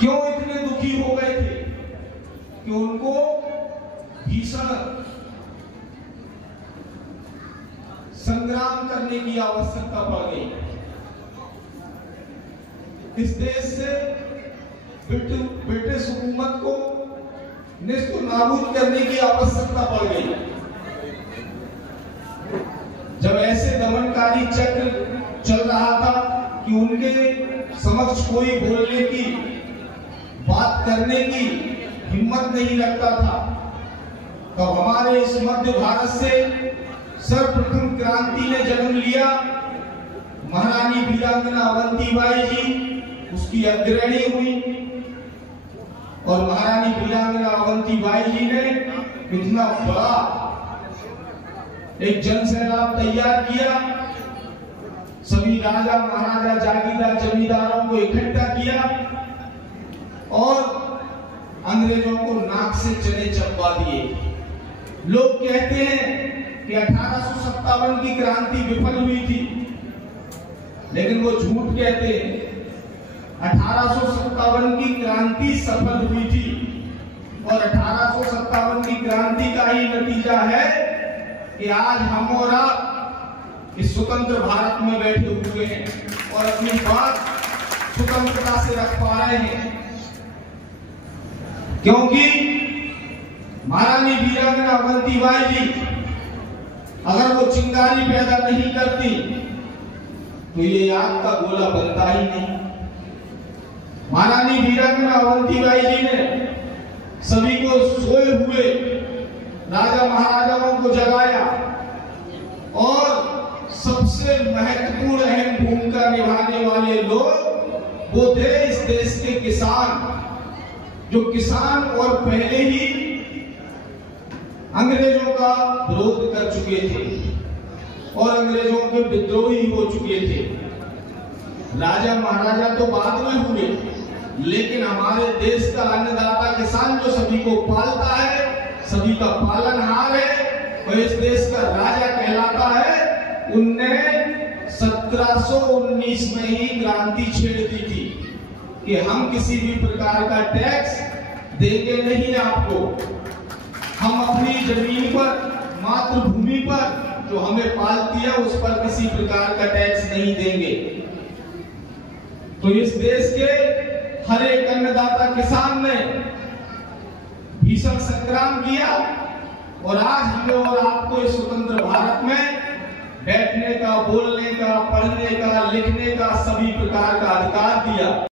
क्यों इतने दुखी हो गए थे कि उनको भीषण संग्राम करने की आवश्यकता पड़ गई। इस देश से ब्रिटिश हुकूमत को निस्त नाबूद करने की आवश्यकता पड़ गई। जब ऐसे दमनकारी चक्र चल रहा था कि उनके समक्ष कोई बोलने की, बात करने की हिम्मत नहीं रखता था, तो हमारे इस मध्य भारत से सर्वप्रथम क्रांति ने जन्म लिया। महारानी वीरांगना अवंतीबाई जी उसकी अग्रणी हुई और महारानी वीरांगना अवंतीबाई जी ने इतना बड़ा एक जन सैलाब तैयार किया। सभी राजा महाराजा जागीरदार जमींदारों को इकट्ठा किया और अंग्रेजों को नाक से चने चबवा दिए। लोग कहते हैं कि 1857 की क्रांति विफल हुई थी, लेकिन वो झूठ कहते हैं। 1857 की क्रांति सफल हुई थी और 1857 की क्रांति का ही नतीजा है कि आज हम और आप इस स्वतंत्र भारत में बैठे हुए हैं और अपनी बात स्वतंत्रता से रख पा रहे हैं, क्योंकि महारानी वीरांगना अवंतीबाई जी अगर वो चिंगारी पैदा नहीं करती तो ये आग का गोला बनता ही नहीं। महारानी वीरांगना अवंतीबाई जी ने सभी को सोए हुए राजा महाराजाओं को जगाया और सबसे महत्वपूर्ण अहम भूमिका निभाने वाले लोग वो थे इस देश के किसान, जो किसान और पहले ही अंग्रेजों का विरोध कर चुके थे और अंग्रेजों के विद्रोही हो चुके थे। राजा महाराजा तो बाद में हुए, लेकिन हमारे देश का अन्नदाता किसान जो सभी को पालता है, सभी का पालनहार है और इस देश का राजा कहलाता है, उनने 1719 में ही क्रांति छेड़ दी थी कि हम किसी भी प्रकार का टैक्स देंगे नहीं आपको। हम अपनी जमीन पर, मातृभूमि पर जो हमें पालती है उस पर किसी प्रकार का टैक्स नहीं देंगे। तो इस देश के हर एक अन्नदाता किसान ने भीषण संग्राम किया और आज हमें और आपको इस स्वतंत्र भारत में बैठने का, बोलने का, पढ़ने का, लिखने का सभी प्रकार का अधिकार दिया।